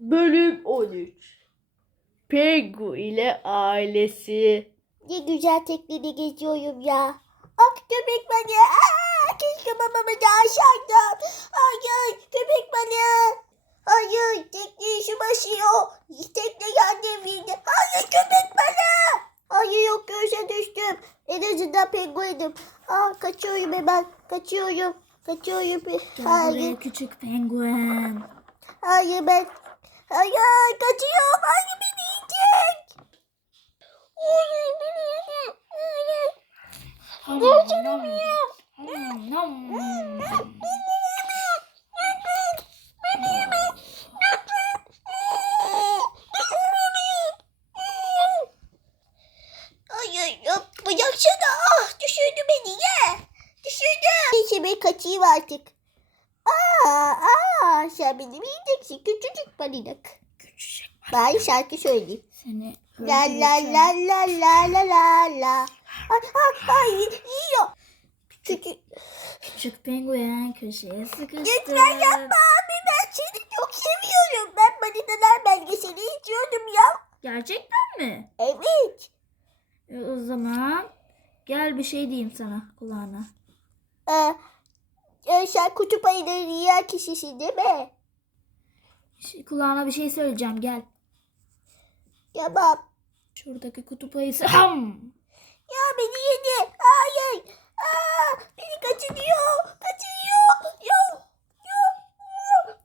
Bölüm 13 Pegu ile ailesi Ne güzel teknede geziyorum ya. Ak köpek balığı. Aa, keşke babamı da aşağıda. Hayır köpek balığı. Hayır tekne işi başlıyor. Tekne yan devrinde. Hayır köpek balığı. Hayır yok göğse düştüm. En azından penguenim. Aa, kaçıyorum hemen. Kaçıyorum. Kaçıyorum. Gel Hayır. buraya küçük penguen. Hayır ben. Hayır kaçıyorum. Hayır beni yiyecek. Hayır beni yiyecek. Hayır. Hayır yok bıraksana. Ah düşürdü beni ye. Düşürdü. Neyse ben kaçayım artık. Aa, aa sen beni mi yiyeceksin küçücük balık. Küçücük. Ben şarkı söyleyeyim. Seni La la la la la la la la. Ay ay ay yiyor. Küçük. Küçük penguen köşeye sıkıştı. Lütfen yapma abi ben seni çok seviyorum. Ben balinalar belgeseli izliyordum ya. Gerçekten mi? Evet. E, o zaman gel bir şey diyeyim sana kulağına. Ee, sen kutup ayıları yiyen kişisin değil mi? Kulağına bir şey söyleyeceğim gel. Tamam. Şuradaki kutup ayısı. Ham! Ya beni yedi. Hayır. Aa, beni kaçırıyor. Kaçırıyor. Yok. Yok.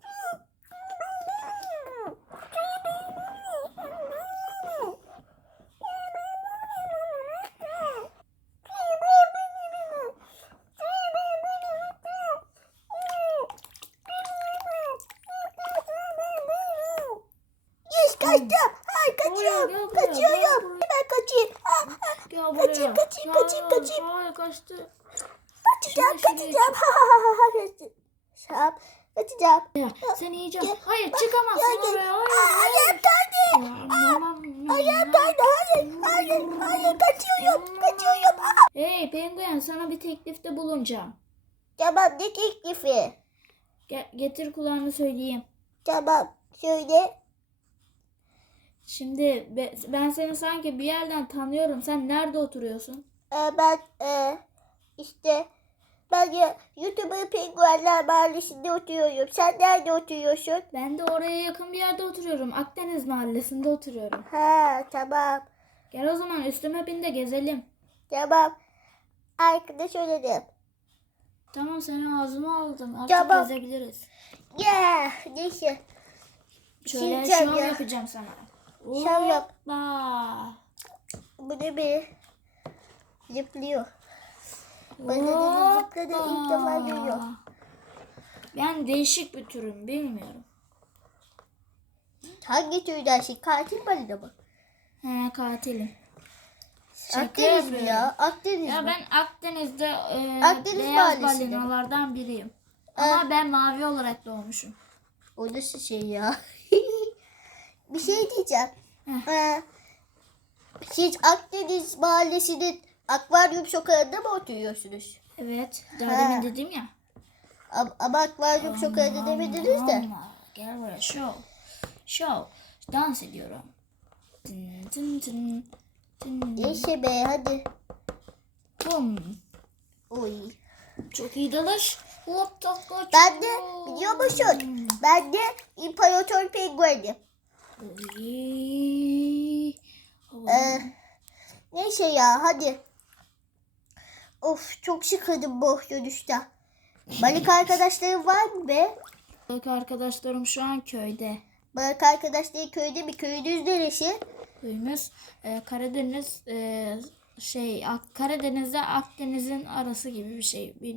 Yes kaçtım. Ay kaçıyorum. Gel buraya, gel Kaçıyorum. buraya. Hemen kaçayım. Ah, Gel buraya. Kaçayım, kaçayım, kaçayım, kaçayım. Hayır kaçtı. Kaçacağım, Şuraya, kaçacağım. Ha ha ha ha. Kaçacağım. Kaçacağım. Ya, seni yiyeceğim. Gel. Hayır Bak, çıkamazsın gel, oraya. Aa, Hayır. Ayağım kaydı. Ayağım kaydı. Hayır, hayır, hayır. Kaçıyorum, kaçıyorum. Aa. Hey penguen sana bir teklifte bulunacağım. Tamam, ne teklifi? Gel, getir kulağını söyleyeyim. Tamam, söyle. Şimdi be- ben seni sanki bir yerden tanıyorum. Sen nerede oturuyorsun? Ee, ben e, işte ben ya, YouTuber Penguenler Mahallesi'nde oturuyorum. Sen nerede oturuyorsun? Ben de oraya yakın bir yerde oturuyorum. Akdeniz mahallesinde oturuyorum. Ha, tamam. Gel o zaman üstüme bin de gezelim. Tamam. Arkadaş ödedim. Tamam seni ağzıma aldım. Artık Tamam. gezebiliriz. Yeah, neyse. Şöyle şov ya. yapacağım sana. Şov yap. Hoppa. Bu ne be? Zıplıyor. Bana da zıpladı ilk defa görüyor. Ben değişik bir türüm bilmiyorum. Hangi türden şey? Katil balina mı? He katilim. Şaka Akdeniz mi ya? Akdeniz Ya mi? ben Akdeniz'de e, Akdeniz beyaz balinalardan biriyim. Ama ben mavi olarak doğmuşum. O nasıl şey ya? bir şey diyeceğim. Ee, siz Akdeniz mahallesinin akvaryum sokağında mı oturuyorsunuz? Evet. Daha Ha. demin dedim ya. Ama, ama akvaryum sokağında demediniz de. Ama Gel buraya show. Show. Dans ediyorum. Tın tın tın. Tın. Neyse be hadi. Bum. Oy. Çok iyi dalış. Hop tak kaç. Ben de biliyor musun? Ben de imparator penguenim. Ee, neyse ya hadi. Of çok sıkıldım bu dönüşte. Balık arkadaşlarım var mı be? Bak arkadaşlarım şu an köyde. Balık arkadaşları köyde mi? Köyünüz neresi? Köyümüz e, Karadeniz e, şey Ak- Karadeniz'le Akdeniz'in arası gibi bir şey. Bilmiyorum.